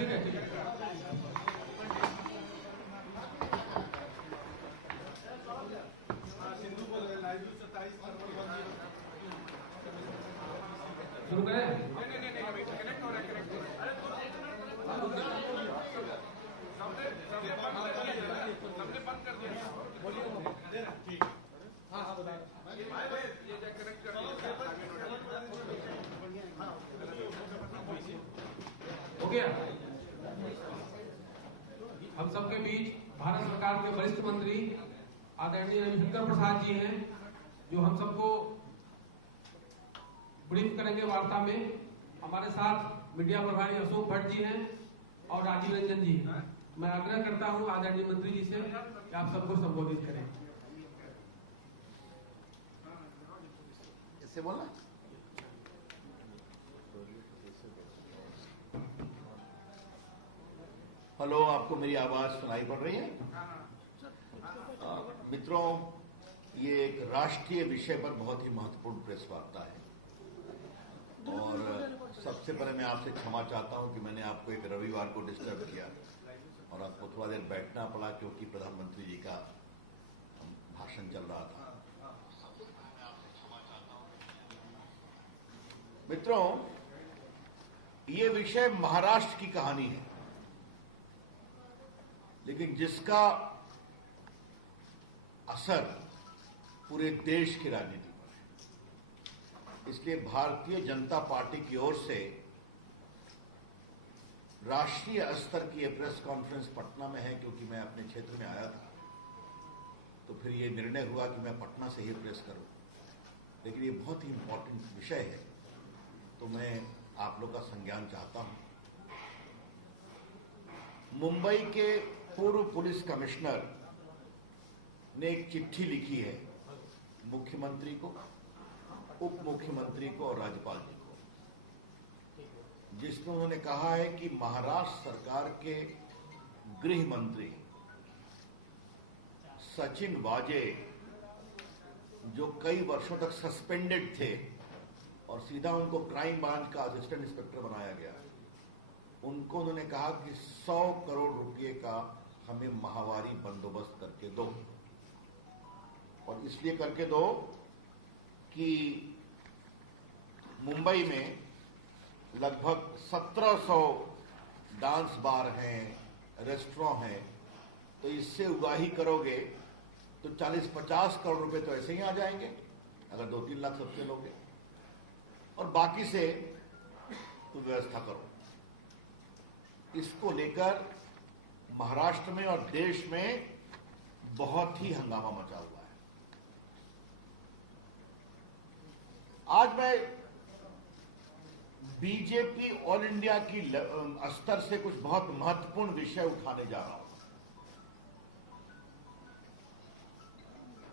ठीक है ठीक है। शुरू करें? कनेक्ट हो रहा है, कनेक्ट हो रहा है। सबने बंद कर दिया। बोलिए ठीक। हाँ हाँ बता। ये कनेक्ट कर हो गया। हम सबके बीच भारत सरकार के वरिष्ठ मंत्री आदरणीय रविशंकर प्रसाद जी हैं, जो हम सबको ब्रीफ करेंगे वार्ता में। हमारे साथ मीडिया प्रभारी अशोक भट्ट जी हैं और राजीव रंजन जी। मैं आग्रह करता हूं आदरणीय मंत्री जी से कि आप सबको संबोधित करें। इससे बोलना। हेलो, आपको मेरी आवाज सुनाई पड़ रही है? मित्रों, ये एक राष्ट्रीय विषय पर बहुत ही महत्वपूर्ण प्रेस वार्ता है और सबसे पहले मैं आपसे क्षमा चाहता हूं कि मैंने आपको एक रविवार को डिस्टर्ब किया और आपको थोड़ा देर बैठना पड़ा क्योंकि प्रधानमंत्री जी का भाषण चल रहा था। मित्रों, ये विषय महाराष्ट्र की कहानी है, लेकिन जिसका असर पूरे देश की राजनीति पर है। इसलिए भारतीय जनता पार्टी की ओर से राष्ट्रीय स्तर की यह प्रेस कॉन्फ्रेंस पटना में है, क्योंकि मैं अपने क्षेत्र में आया था तो फिर यह निर्णय हुआ कि मैं पटना से ही प्रेस करूं। लेकिन ये बहुत ही इंपॉर्टेंट विषय है तो मैं आप लोग का संज्ञान चाहता हूं। मुंबई के पूर्व पुलिस कमिश्नर ने एक चिट्ठी लिखी है मुख्यमंत्री को, उप मुख्यमंत्री को और राज्यपाल जी को, जिसमें उन्होंने कहा है कि महाराष्ट्र सरकार के गृह मंत्री सचिन वाजे, जो कई वर्षों तक सस्पेंडेड थे और सीधा उनको क्राइम ब्रांच का असिस्टेंट इंस्पेक्टर बनाया गया, उनको उन्होंने कहा कि 100 करोड़ रुपए का हमें माहवारी बंदोबस्त करके दो। और इसलिए करके दो कि मुंबई में लगभग 1700 डांस बार हैं, रेस्टोरेंट हैं, तो इससे उगाही करोगे तो 40-50 करोड़ रुपए तो ऐसे ही आ जाएंगे अगर 2-3 लाख सबसे लोगे, और बाकी से तो व्यवस्था करो। इसको लेकर महाराष्ट्र में और देश में बहुत ही हंगामा मचा हुआ है। आज मैं बीजेपी ऑल इंडिया की स्तर से कुछ बहुत महत्वपूर्ण विषय उठाने जा रहा हूं।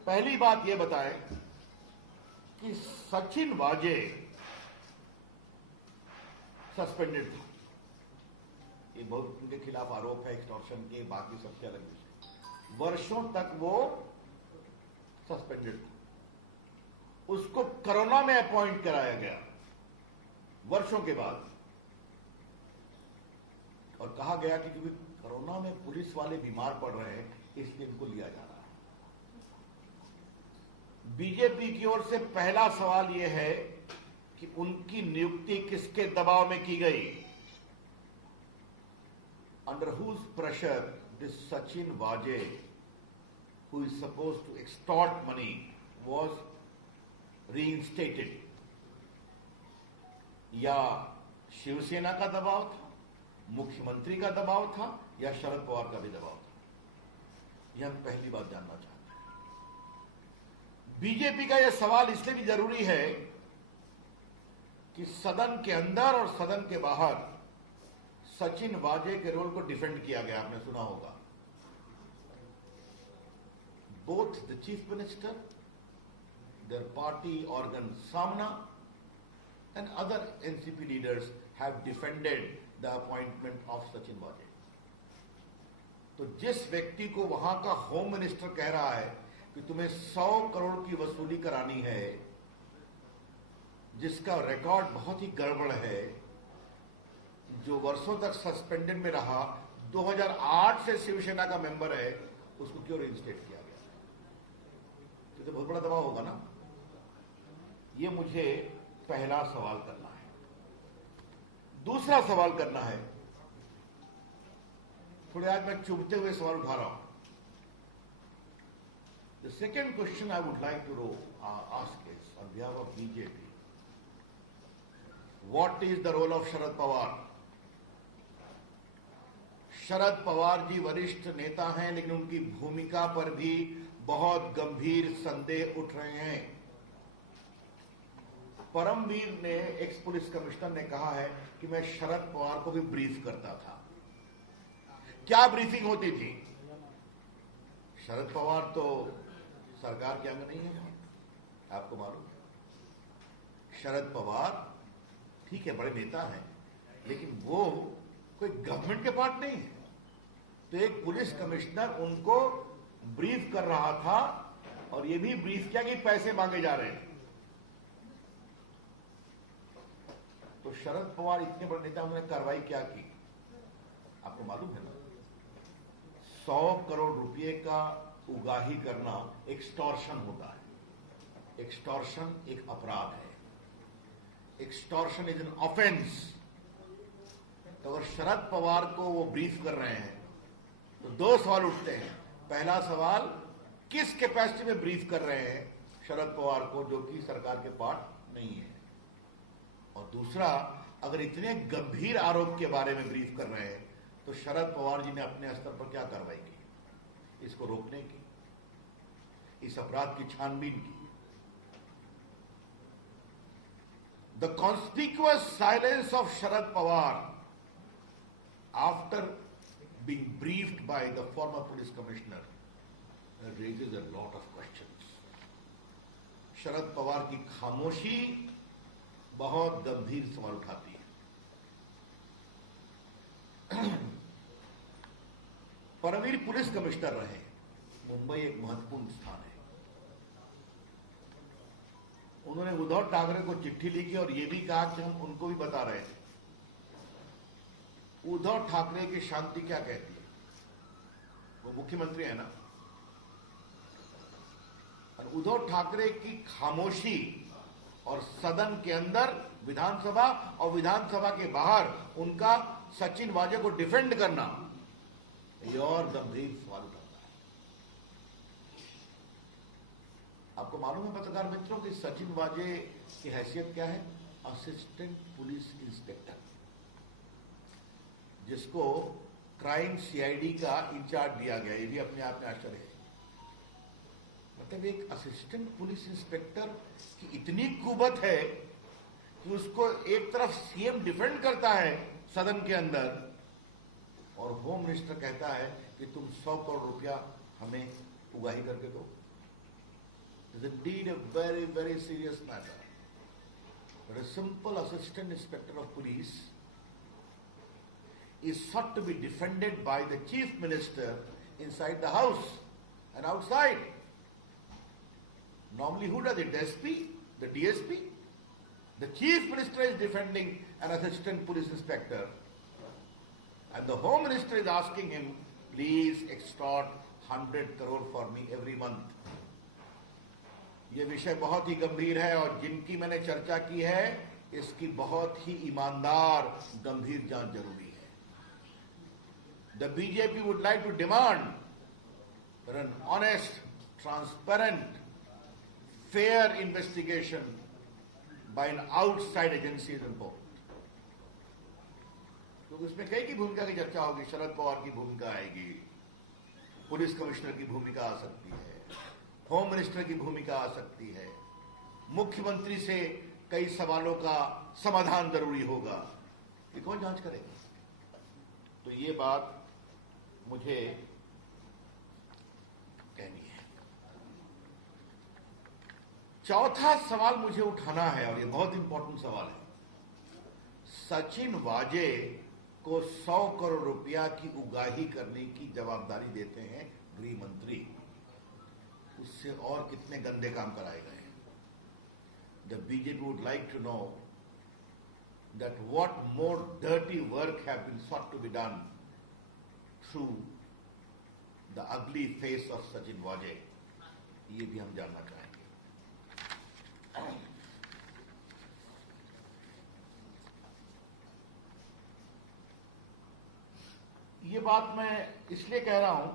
पहली बात यह बताएं कि सचिन वाजे सस्पेंडेड था। ये बहुत उनके खिलाफ आरोप है एक्सटॉर्शन के, बाकी सबसे अलग विषय। वर्षों तक वो सस्पेंडेड था। उसको कोरोना में अपॉइंट कराया गया वर्षों के बाद, और कहा गया कि क्योंकि कोरोना में पुलिस वाले बीमार पड़ रहे हैं इसलिए इनको लिया जा रहा है। बीजेपी की ओर से पहला सवाल यह है कि उनकी नियुक्ति किसके दबाव में की गई? Under whose pressure this Sachin Vaje, who is supposed to extort money, was reinstated? या शिवसेना का दबाव था, मुख्यमंत्री का दबाव था, या शरद पवार का भी दबाव था? यह हम पहली बात जानना चाहते हैं। बीजेपी का यह सवाल इसलिए भी जरूरी है कि सदन के अंदर और सदन के बाहर सचिन वाजे के रोल को डिफेंड किया गया, आपने सुना होगा। Both the chief minister, there party organ सामना and other NCP leaders have defended the appointment of Sachin Vaje. तो जिस व्यक्ति को वहां का होम मिनिस्टर कह रहा है कि तुम्हें 100 करोड़ की वसूली करानी है, जिसका रिकॉर्ड बहुत ही गड़बड़ है, जो वर्षों तक सस्पेंडेड में रहा, 2008 से शिवसेना का मेंबर है, उसको क्यों रिइंस्टेट किया गया? तो बहुत बड़ा दबाव होगा ना। ये मुझे पहला सवाल करना है। दूसरा सवाल करना है, थोड़े आज मैं चुभते हुए सवाल उठा रहा हूं। The second question I would like to ask is on behalf of BJP, what is the role of Sharad Pawar? Sharad Pawar ji वरिष्ठ नेता हैं, लेकिन उनकी भूमिका पर भी बहुत गंभीर संदेह उठ रहे हैं। परमवीर ने, एक्स पुलिस कमिश्नर ने कहा है कि मैं शरद पवार को भी ब्रीफ करता था। क्या ब्रीफिंग होती थी? शरद पवार तो सरकार के अंग नहीं है, आपको मालूम है। शरद पवार ठीक है, बड़े नेता हैं, लेकिन वो कोई गवर्नमेंट के पार्ट नहीं है। तो एक पुलिस कमिश्नर उनको ब्रीफ कर रहा था, और ये भी ब्रीफ किया कि पैसे मांगे जा रहे हैं। तो शरद पवार इतने बड़े नेता, उन्होंने कार्रवाई क्या की? आपको मालूम है ना, 100 करोड़ रुपए का उगाही करना एक्सटॉर्शन होता है। एक्सटॉर्शन एक अपराध है। Extortion is an offence. तो अगर शरद पवार को वो ब्रीफ कर रहे हैं तो दो सवाल उठते हैं। पहला सवाल, किस कैपेसिटी में ब्रीफ कर रहे हैं शरद पवार को, जो कि सरकार के पार्ट नहीं है? और दूसरा, अगर इतने गंभीर आरोप के बारे में ब्रीफ कर रहे हैं तो शरद पवार जी ने अपने स्तर पर क्या कार्रवाई की इसको रोकने की, इस अपराध की छानबीन की? The conspicuous silence of Sharad Pawar after being briefed by the former police commissioner raises a lot of questions. Sharad Pawar की खामोशी बहुत गंभीर सवाल उठाती है। परमवीर पुलिस कमिश्नर रहे। मुंबई एक महत्वपूर्ण स्थान है। उन्होंने उद्धव ठाकरे को चिट्ठी लिखी और यह भी कहा कि हम उनको भी बता रहे थे। उद्धव ठाकरे की शांति क्या कहती है? वो मुख्यमंत्री है ना। और उद्धव ठाकरे की खामोशी और सदन के अंदर विधानसभा और विधानसभा के बाहर उनका सचिन वाजे को डिफेंड करना, ये और गंभीर सवाल उठाता है। आपको मालूम है पत्रकार मित्रों कि सचिन वाजे की हैसियत क्या है? असिस्टेंट पुलिस इंस्पेक्टर, जिसको क्राइम सीआईडी का इंचार्ज दिया गया। ये भी अपने आप में आश्चर्य है। मतलब एक असिस्टेंट पुलिस इंस्पेक्टर की इतनी कुवत है कि उसको एक तरफ सीएम डिफेंड करता है सदन के अंदर, और होम मिनिस्टर कहता है कि तुम 100 करोड़ रुपया हमें उगाही करके दो। It is indeed a very very serious matter. But a simple assistant inspector of police is sought to be defended by the chief minister inside the house and outside. Normally who does it? The SP? The DSP? The chief minister is defending an assistant police inspector, and the home minister is asking him, please extort 100 crore for me every month. ये विषय बहुत ही गंभीर है, और जिनकी मैंने चर्चा की है इसकी बहुत ही ईमानदार गंभीर जांच जरूरी है। The BJP would like to demand for an honest, transparent, fair investigation by an outside agency is important. तो उसमें कई की भूमिका की चर्चा होगी। शरद पवार की भूमिका आएगी, पुलिस कमिश्नर की भूमिका आ सकती है, होम मिनिस्टर की भूमिका आ सकती है, मुख्यमंत्री से कई सवालों का समाधान जरूरी होगा। ये कौन जांच करेगा? तो ये बात मुझे कहनी है। चौथा सवाल मुझे उठाना है, और ये बहुत इंपॉर्टेंट सवाल है। सचिन वाजे को 100 करोड़ रुपया की उगाही करने की जवाबदारी देते हैं गृह मंत्री। उससे और कितने गंदे काम कराए गए हैं? The BJP would like to know that what more dirty work have been sought to be done through the ugly face of Sachin Waje, ये भी हम जानना चाहेंगे। ये बात मैं इसलिए कह रहा हूं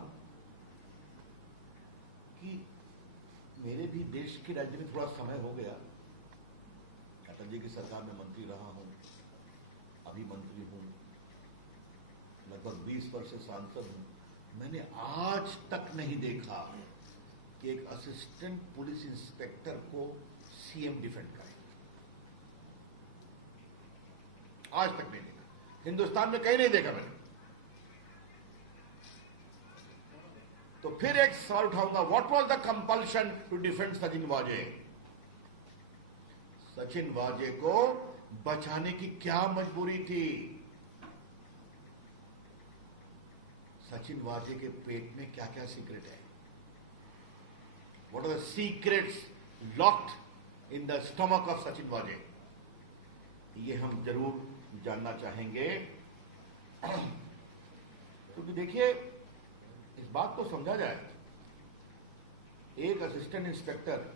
कि मेरे भी देश की राजनीति में थोड़ा समय हो गया। अटल जी की सरकार में मंत्री रहा हूं, अभी मंत्री हूं, लगभग 20 वर्ष से सांसद हूं। मैंने आज तक नहीं देखा कि एक असिस्टेंट पुलिस इंस्पेक्टर को सीएम डिफेंड करे। आज तक नहीं देखा, हिंदुस्तान में कहीं नहीं देखा मैंने। तो फिर एक सवाल उठाऊंगा, what was the compulsion to defend Sachin Vaze? Sachin वाजे को बचाने की क्या मजबूरी थी? सचिन वाजे के पेट में क्या क्या सीक्रेट है? What are the secrets locked in the stomach of Sachin Vaze? ये हम जरूर जानना चाहेंगे। क्योंकि देखिए, इस बात को समझा जाए, एक असिस्टेंट इंस्पेक्टर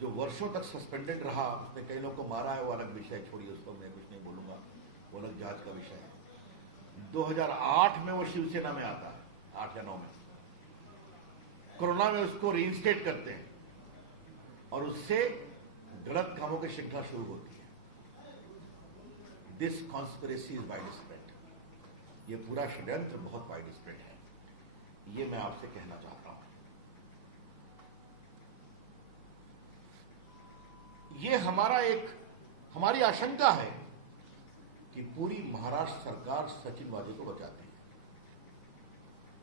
जो वर्षों तक सस्पेंडेड रहा, उसने कई लोगों को मारा है, वो अलग विषय, छोड़िए उसको, मैं कुछ नहीं बोलूंगा, वो अलग जांच का विषय है। 2008 में वो शिवसेना में आता है, 8 या 9 में। कोरोना में उसको रीइंस्टेट करते हैं और उससे गलत कामों की श्रृंखला शुरू होती है। This conspiracy is wide spread. ये पूरा षड्यंत्र बहुत वाइड स्प्रेड है, ये मैं आपसे कहना चाहता हूं। ये हमारी आशंका है कि पूरी महाराष्ट्र सरकार सचिन वाजे को बचाती है,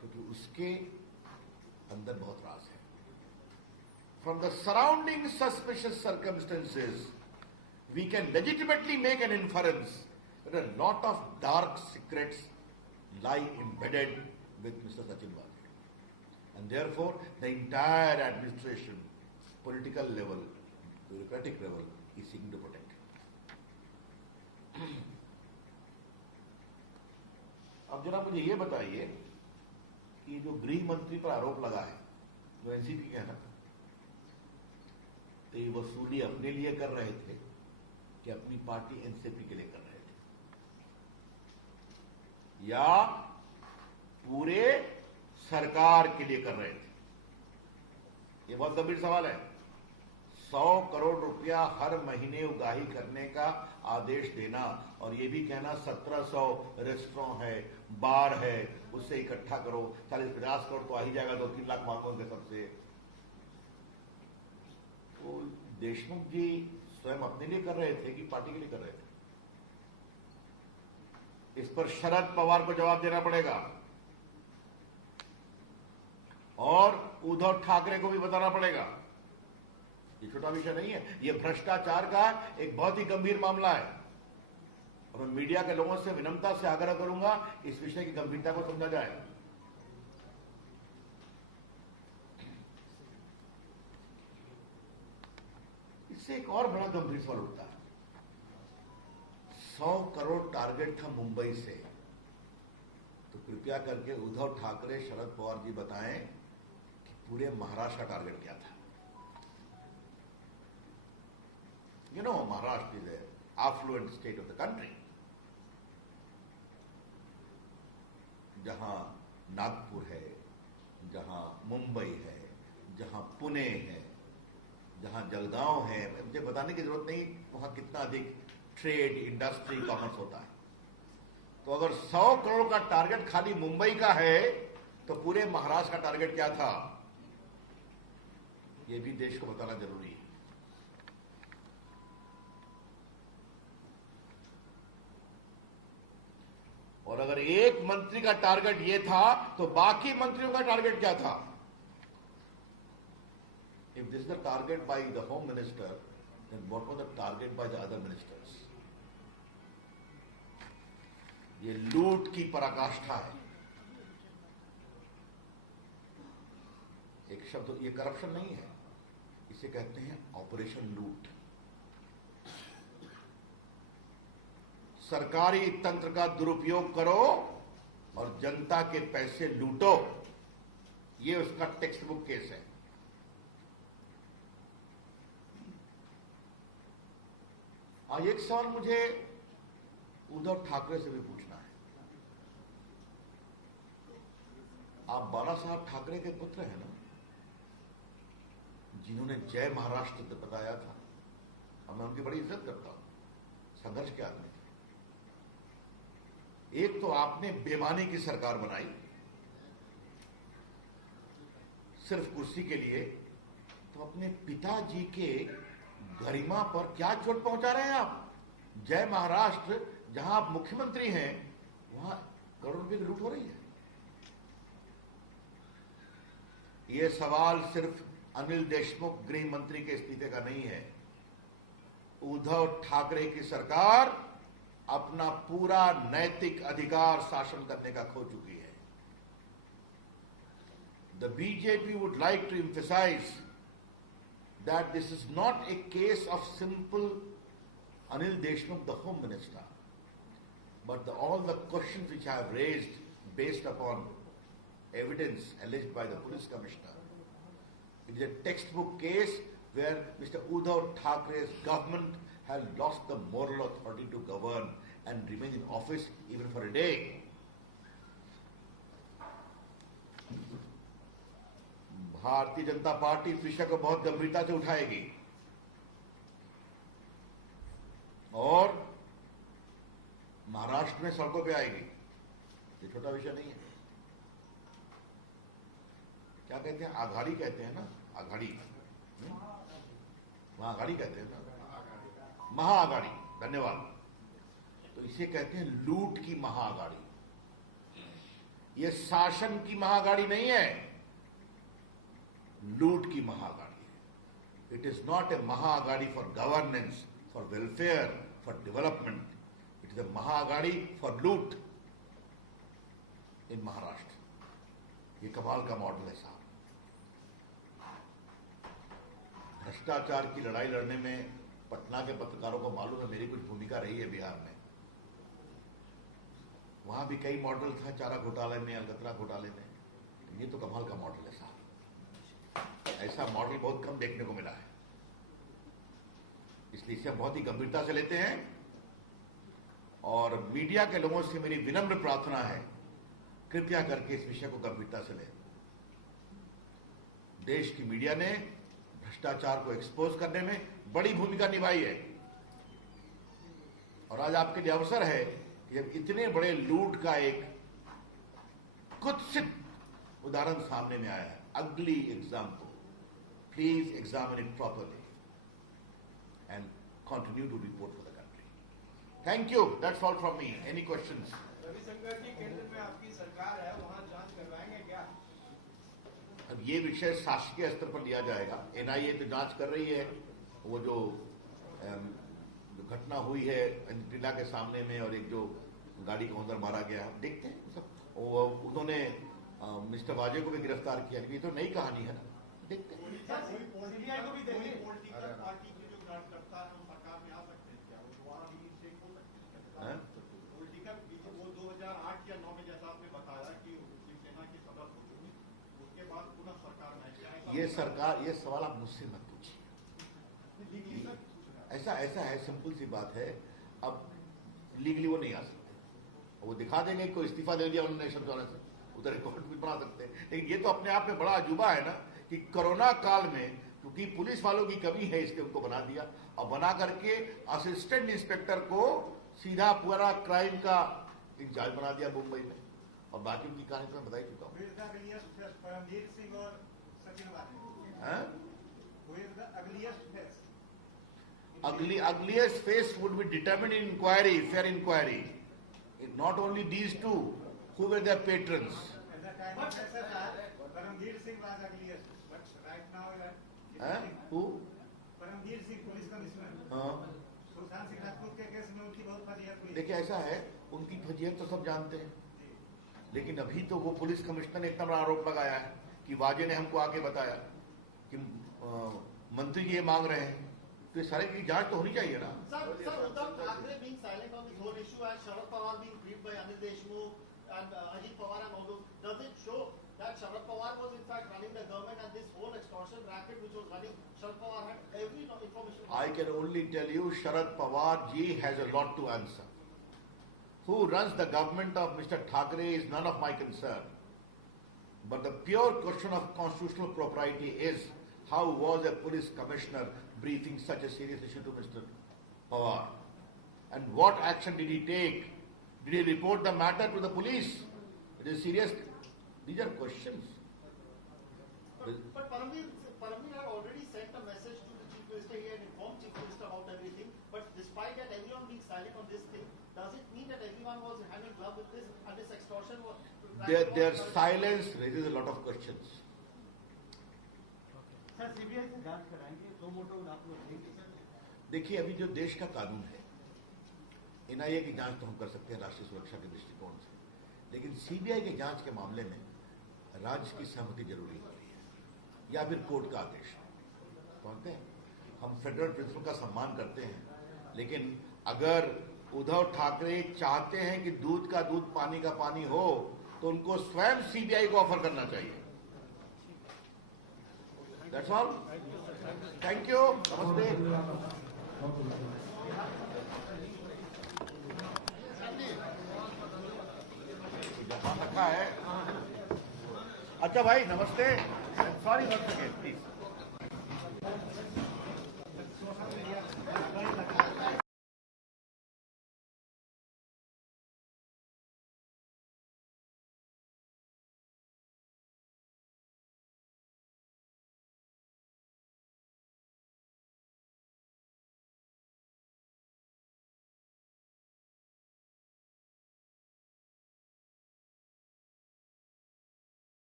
क्योंकि उसके अंदर बहुत राज है। From the surrounding suspicious circumstances we can legitimately make an inference that a lot of dark secrets lie embedded with Mr. Sachin Waje. And therefore, the entire administration, political level, bureaucratic level, is seeking to protect him. अब जरा मुझे ये बताइए कि जो गृह मंत्री पर आरोप लगा है, जो एनसीपी के हैं ना, तो ये वसूली अपने लिए कर रहे थे कि अपनी पार्टी एनसीपी के लिए कर रहे थे, या पूरे सरकार के लिए कर रहे थे? ये बहुत गंभीर सवाल है। 100 करोड़ रुपया हर महीने उगाही करने का आदेश देना और ये भी कहना 1700 रेस्टोरेंट है, बार है, उससे इकट्ठा करो, 40-50 करोड़ तो आ ही जाएगा, 2-3 लाख मांगोगे सबसे। तो देशमुख जी स्वयं अपने लिए कर रहे थे कि पार्टी के लिए कर रहे थे? इस पर शरद पवार को जवाब देना पड़ेगा और उद्धव ठाकरे को भी बताना पड़ेगा। ये छोटा विषय नहीं है, ये भ्रष्टाचार का एक बहुत ही गंभीर मामला है और मैं मीडिया के लोगों से विनम्रता से आग्रह करूंगा इस विषय की गंभीरता को समझा जाए। इससे एक और बड़ा गंभीर सवाल उठता है। 100 करोड़ टारगेट था मुंबई से, तो कृपया करके उद्धव ठाकरे, शरद पवार जी बताएं कि पूरे महाराष्ट्र का टारगेट क्या था? You know, Maharashtra is an affluent state of the country, जहां नागपुर है, जहां मुंबई है, जहां पुणे है, जहां जलगांव है, मुझे बताने की जरूरत नहीं वहां कितना अधिक ट्रेड, इंडस्ट्री, कॉमर्स होता है। तो अगर 100 करोड़ का टारगेट खाली मुंबई का है, तो पूरे महाराष्ट्र का टारगेट क्या था? यह भी देश को बताना जरूरी है। और अगर एक मंत्री का टारगेट यह था, तो बाकी मंत्रियों का टारगेट क्या था? If this is the target by the Home Minister, then what was the target by the other ministers? ये लूट की पराकाष्ठा है। एक शब्द, ये करप्शन नहीं है, इसे कहते हैं ऑपरेशन लूट। सरकारी तंत्र का दुरुपयोग करो और जनता के पैसे लूटो, ये उसका टेक्स्ट बुक केस है। आज एक सवाल मुझे उद्धव ठाकरे से भी पूछना है। आप बाला साहब ठाकरे के पुत्र हैं ना, जिन्होंने जय महाराष्ट्र बताया था, और मैं उनकी बड़ी इज्जत करता हूं, संघर्ष के आदमी थे। एक तो आपने बेईमानी की सरकार बनाई सिर्फ कुर्सी के लिए, तो अपने पिताजी के गरिमा पर क्या चोट पहुंचा रहे हैं आप? जय महाराष्ट्र, जहां आप मुख्यमंत्री हैं, वहां करोड़ रुपए की लूट हो रही है। यह सवाल सिर्फ अनिल देशमुख गृह मंत्री के इस्तीफे का नहीं है। उद्धव ठाकरे की सरकार अपना पूरा नैतिक अधिकार शासन करने का खो चुकी है। The BJP would like to emphasize that this is not a case of simple Anil Deshmukh, the Home Minister, but all the questions which I have raised based upon evidence alleged by the Police Commissioner. It is a textbook case where Mr. Uddhav Thackeray's government has lost the moral authority to govern and remain in office even for a day. Bharatiya Janata party इस विषय को बहुत गंभीरता से उठाएगी और महाराष्ट्र में सड़कों पे आएगी। ये छोटा विषय नहीं है। क्या कहते हैं? आघाड़ी कहते हैं ना, आघाड़ी, महाआघाड़ी कहते हैं ना, महाआघाड़ी, धन्यवाद। तो इसे कहते हैं लूट की महाआघाड़ी। ये शासन की महाआघाड़ी नहीं है, लूट की महाआघाड़ी है। It is not a Maha Aghadi for governance, for welfare, for development. It is a Maha Aghadi for लूट इन महाराष्ट्र। ये कमाल का मॉडल है साहब। भ्रष्टाचार की लड़ाई लड़ने में पटना के पत्रकारों को मालूम है मेरी कुछ भूमिका रही है बिहार में। वहां भी कई मॉडल था, चारा घोटाले में, अलकतरा घोटाले में। ये तो कमाल का मॉडल है साहब। ऐसा मॉडल बहुत कम देखने को मिला है, इसलिए इसे हम बहुत ही गंभीरता से लेते हैं। और मीडिया के लोगों से मेरी विनम्र प्रार्थना है, कृपया करके इस विषय को गंभीरता से लें। देश की मीडिया ने भ्रष्टाचार को एक्सपोज करने में बड़ी भूमिका निभाई है और आज आपके लिए अवसर है कि जब इतने बड़े लूट का एक कुत्सित उदाहरण सामने में आया है, अगली example, please examine it properly and continue to report for the country. Thank you. That's all from me. Any questions? Ravishankar ji, केंद्र में आपकी सरकार है, वहां जांच करवाएंगे क्या? अब ये विषय शासकीय स्तर पर लिया जाएगा। एनआईए तो जांच कर रही है। वो जो घटना हुई है टीला के सामने में और एक जो गाड़ी को अंदर मारा गया, देखते हैं सब। उन्होंने मिस्टर वाजे को भी गिरफ्तार किया। ये तो नई कहानी है ना, देखते हैं। सीबीआई को भी देखिए। पॉलिटिकल पार्टी के जो कार्यकर्ता है वो सरकार में आ सकते हैं क्या? वो दोबारा भी शेक हो सकते हैं? पॉलिटिकल वो 2008 या 9 में जैसा आपने बताया कि शिवसेना की सदस्य हो चुकी, उसके बाद पुनः सरकार में क्या? ये सरकार, ये सवाल आप मुझसे मत पूछिए। ऐसा है, सिंपल सी बात है। अब लीगली वो नहीं आ सकते। वो दिखा देंगे को इस्तीफा दे दिया उन्होंने नेशनल द्वारा से, उधर रिकॉर्ड भी बना सकते हैं। लेकिन ये तो अपने आप में बड़ा अजूबा है ना कि कोरोना काल में क्योंकि पुलिस वालों की कमी है, इसलिए उनको बना दिया और बना करके असिस्टेंट इंस्पेक्टर को सीधा पूरा क्राइम का इंचार्ज बना दिया मुंबई में। और बाकी उनकी कहानी तो मैं बता ही चुका हूँ। परमवीर सिंह और सचिन वाले ugliest face would be determined in inquiry, fair inquiry. Not only these two, who were their patrons. Paramvir Singh was ugliest, but right now Who? Paramvir Singh police commissioner. Sushant Singh Rajput के केस में उनकी बहुत फजीहत हुई। देखिए ऐसा है, उनकी फजीहत तो सब जानते हैं, लेकिन अभी तो वो पुलिस कमिश्नर ने इतना बड़ा आरोप लगाया है कि वाजे ने हमको आके बताया कि मंत्री जी ये मांग रहे हैं, तो ये सारे की जांच तो होनी चाहिए ना। Sir, Uddhav Thackeray being silent on this whole issue and Sharad Pawar being briefed by Anil Deshmukh and Ajit Pawar and all those, does it show that Sharad Pawar was in fact running the government and this whole extortion racket which was running, Sharad Pawar had every information? I can only tell you Sharad Pawar ji has a lot to answer. Who runs the government of Mr. Thackeray is none of my concern. But the pure question of constitutional propriety is, how was a police commissioner briefing such a serious issue to Mr. Pawar? And what action did he take? Did he report the matter to the police? It is serious. These are questions. But Paramveer had already sent a message to the Chief Minister. He had informed Chief Minister about everything. But despite that, everyone being silent on this thing, does it mean that everyone was hand in glove with this and this extortion was... Their silence raises a lot of questions. Sir CBI से जांच कराएंगे, दो मोटो आप लोग देंगे sir? देखिए, अभी जो देश का कानून है, एनआईए की जांच तो हम कर सकते हैं राष्ट्रीय सुरक्षा के दृष्टिकोण से, लेकिन सीबीआई की जांच के मामले में राज्य की सहमति जरूरी होती है या फिर कोर्ट का आदेश। समझते हैं, हम फेडरल प्रिंसिपल का सम्मान करते हैं, लेकिन अगर उद्धव ठाकरे चाहते हैं कि दूध का दूध पानी का पानी हो, तो उनको स्वयं सीबीआई को ऑफर करना चाहिए। That's all. Thank you. Namaste. जमा रखा है। अच्छा भाई, नमस्ते। Sorry once again, please.